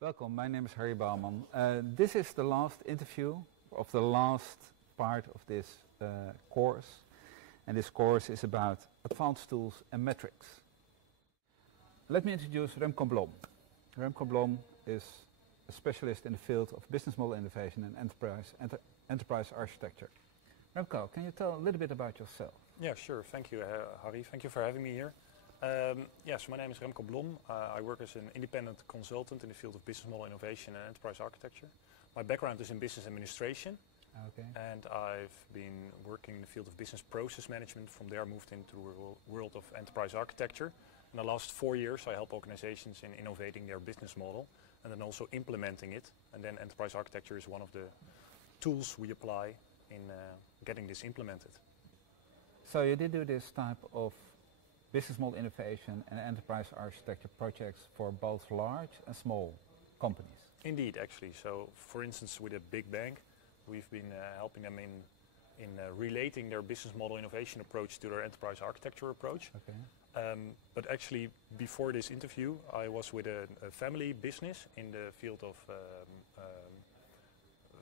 Welcome, my name is Harry Bouwman. This is the last interview of the last part of this course. And this course is about advanced tools and metrics. Let me introduce Remco Blom. Remco Blom is a specialist in the field of business model innovation and enterprise architecture. Remco, can you tell a little bit about yourself? Yeah, sure. Thank you, Harry. Thank you for having me here. Yes, my name is Remco Blom. I work as an independent consultant in the field of business model innovation and enterprise architecture. My background is in business administration. Okay. And I've been working in the field of business process management. From there, I moved into the world of enterprise architecture. In the last 4 years, I help organizations in innovating their business model and then also implementing it. And then enterprise architecture is one of the tools we apply in getting this implemented. So you did do this type of business model innovation and enterprise architecture projects for both large and small companies? Indeed, actually. So, for instance, with a big bank, we've been helping them in relating their business model innovation approach to their enterprise architecture approach. Okay. But actually, before this interview, I was with a family business in the field of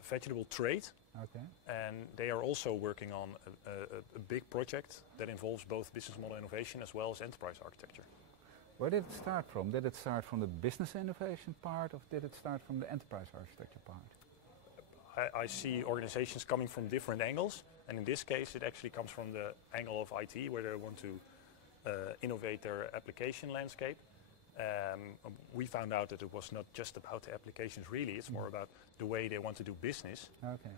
vegetable trade. Okay. And they are also working on a big project that involves both business model innovation as well as enterprise architecture. Where did it start from? Did it start from the business innovation part, or did it start from the enterprise architecture part? I see organizations coming from different angles, and in this case it actually comes from the angle of IT, where they want to innovate their application landscape. We found out that it was not just about the applications really, it's more about the way they want to do business, okay.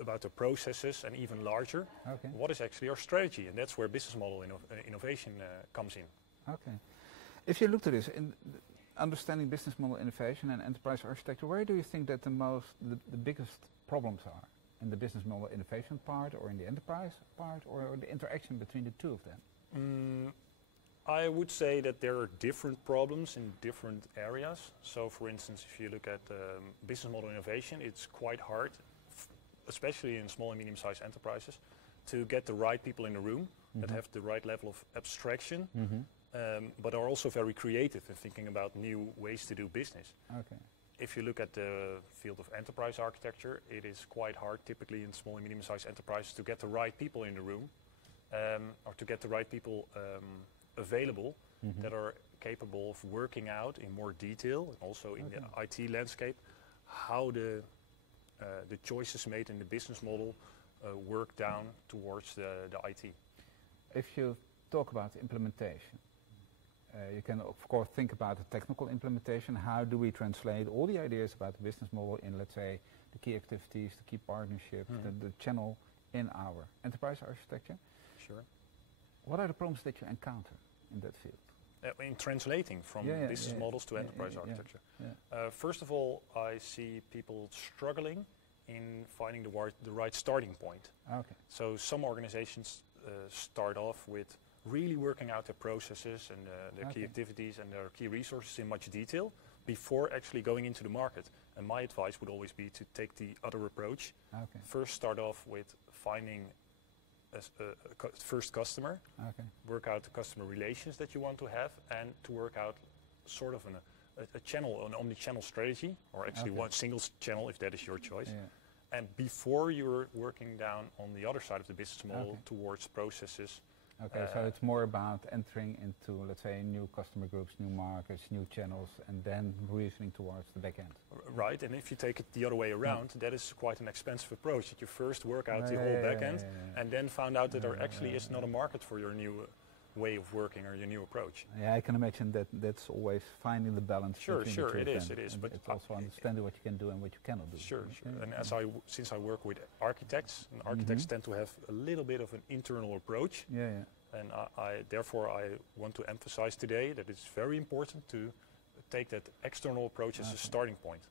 About the processes, and even larger, okay. What is actually our strategy, and that's where business model innovation comes in. Okay. If you look to this, in understanding business model innovation and enterprise architecture, where do you think that the biggest problems are? In the business model innovation part, or in the enterprise part, or the interaction between the two of them? I would say that there are different problems in different areas. So, for instance, if you look at business model innovation, it's quite hard, especially in small and medium-sized enterprises, to get the right people in the room that have the right level of abstraction, but are also very creative in thinking about new ways to do business. Okay. If you look at the field of enterprise architecture, it is quite hard, typically in small and medium-sized enterprises, to get the right people in the room, or to get the right people available that are capable of working out in more detail, and also in the IT landscape, how the choices made in the business model work down towards the IT. If you talk about implementation, you can of course think about the technical implementation. How do we translate all the ideas about the business model in, let's say, the key activities, the key partnerships, the channel in our enterprise architecture? Sure. What are the problems that you encounter in that field? In translating from business models to enterprise architecture. First of all, I see people struggling in finding the right starting point. Okay. So some organizations start off with really working out their processes and their key activities and their key resources in much detail before actually going into the market. And my advice would always be to take the other approach. Okay. First start off with finding a first customer, work out the customer relations that you want to have, and to work out sort of a channel, an omni-channel strategy, or actually one single channel if that is your choice. Yeah. And before you're working down on the other side of the business model towards processes. Okay, so it's more about entering into, let's say, new customer groups, new markets, new channels, and then reasoning towards the back end. Right, and if you take it the other way around, that is quite an expensive approach, that you first work out the whole back end and then found out that there actually is not a market for your new way of working or your new approach. Yeah, I can imagine that that's always finding the balance. Sure, between sure, the two it is. But it's also understanding what you can do and what you cannot do. Sure, sure. And since I work with architects, and architects tend to have a little bit of an internal approach. Yeah. And therefore I want to emphasize today that it's very important to take that external approach as a starting point.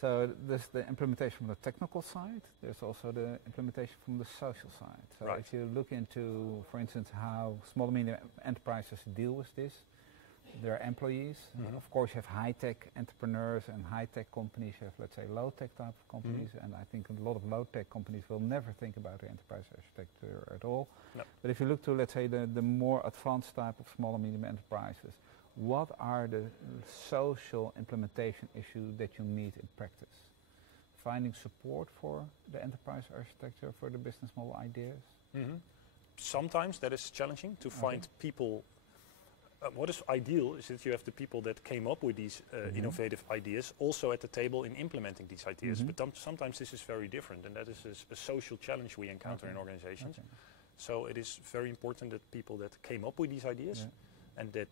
So there's the implementation from the technical side, there's also the implementation from the social side. So if you look into, for instance, how small and medium enterprises deal with this, their employees, of course you have high-tech entrepreneurs and high-tech companies, you have, let's say, low-tech type of companies, and I think a lot of low-tech companies will never think about their enterprise architecture at all. No. But if you look to, let's say, the more advanced type of small and medium enterprises, what are the social implementation issues that you meet in practice? Finding support for the enterprise architecture, for the business model ideas? Sometimes that is challenging to find people. What is ideal is that you have the people that came up with these innovative ideas also at the table in implementing these ideas. But sometimes this is very different, and that is a social challenge we encounter in organizations. So it is very important that people that came up with these ideas and that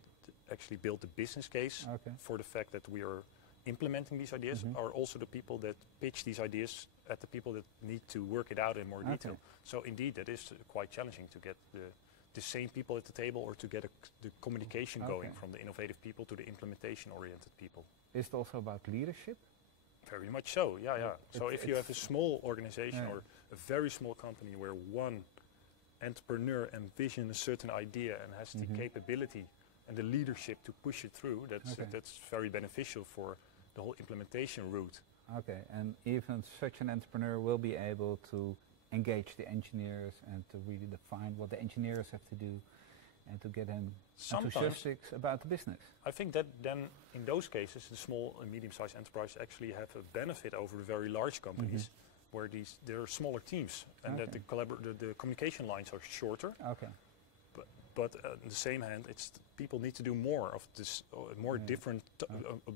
actually built the business case for the fact that we are implementing these ideas are also the people that pitch these ideas at the people that need to work it out in more detail. So indeed, that is quite challenging to get the same people at the table, or to get the communication going from the innovative people to the implementation-oriented people. Is it also about leadership? Very much so, yeah. So if you have a small organization or a very small company where one entrepreneur envisions a certain idea and has the capability and the leadership to push it through, that's very beneficial for the whole implementation route. Okay, and even such an entrepreneur will be able to engage the engineers and to really define what the engineers have to do and to get them enthusiastic about the business. I think that then in those cases the small and medium-sized enterprises actually have a benefit over the very large companies where there are smaller teams and that the communication lines are shorter. But on the same hand, people need to do more of this, more different,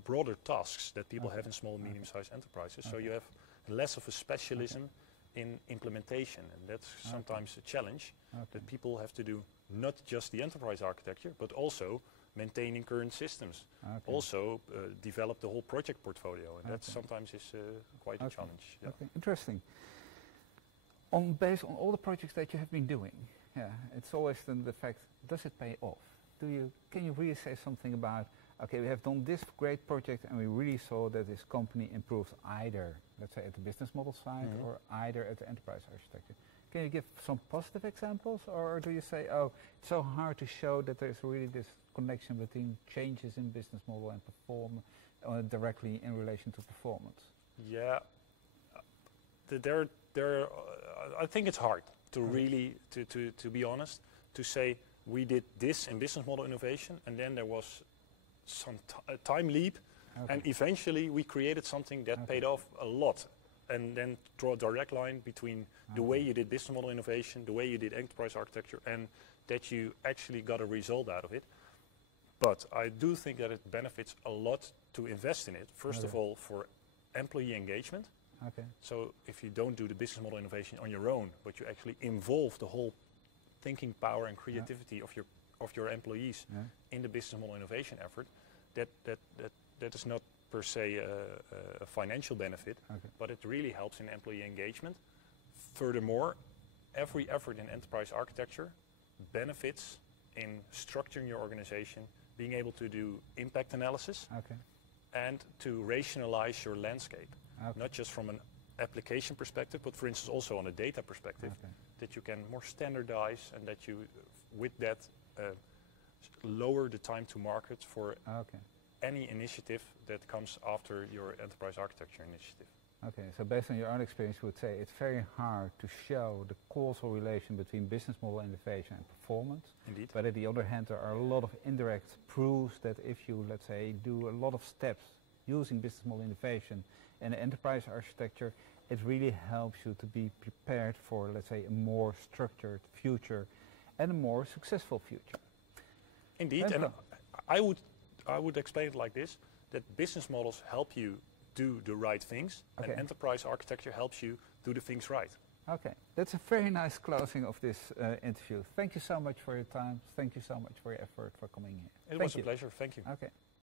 broader tasks that people have in small and medium-sized enterprises. So you have less of a specialism in implementation, and that's sometimes a challenge that people have to do not just the enterprise architecture, but also maintaining current systems, also develop the whole project portfolio, and that sometimes is quite a challenge. Interesting. Based on all the projects that you have been doing, it's always then the fact, does it pay off? Can you really say something about, okay, we have done this great project and we really saw that this company improves either, let's say, at the business model side or either at the enterprise architecture? Can you give some positive examples, or do you say, oh, it's so hard to show that there's really this connection between changes in business model and performance directly in relation to performance? Yeah, I think it's hard to really, to be honest, to say we did this in business model innovation and then there was some time leap and eventually we created something that paid off a lot, and then draw a direct line between the way you did business model innovation, the way you did enterprise architecture, and that you actually got a result out of it. But I do think that it benefits a lot to invest in it, first of all for employee engagement. So if you don't do the business model innovation on your own, but you actually involve the whole thinking power and creativity of your employees in the business model innovation effort, that is not per se a financial benefit, but it really helps in employee engagement. Furthermore, every effort in enterprise architecture benefits in structuring your organization, being able to do impact analysis, and to rationalize your landscape. Not just from an application perspective, but for instance also on a data perspective, that you can more standardize and that you, with that, lower the time to market for any initiative that comes after your enterprise architecture initiative. Okay, so based on your own experience, you would say it's very hard to show the causal relation between business model innovation and performance. Indeed. But on the other hand, there are a lot of indirect proofs that if you, let's say, do a lot of steps using business model innovation and enterprise architecture, it really helps you to be prepared for, let's say, a more structured future and a more successful future. Indeed, and I would explain it like this, that business models help you do the right things, and enterprise architecture helps you do the things right. Okay, that's a very nice closing of this interview. Thank you so much for your time. Thank you so much for your effort for coming here. It was a pleasure. Thank you. Okay.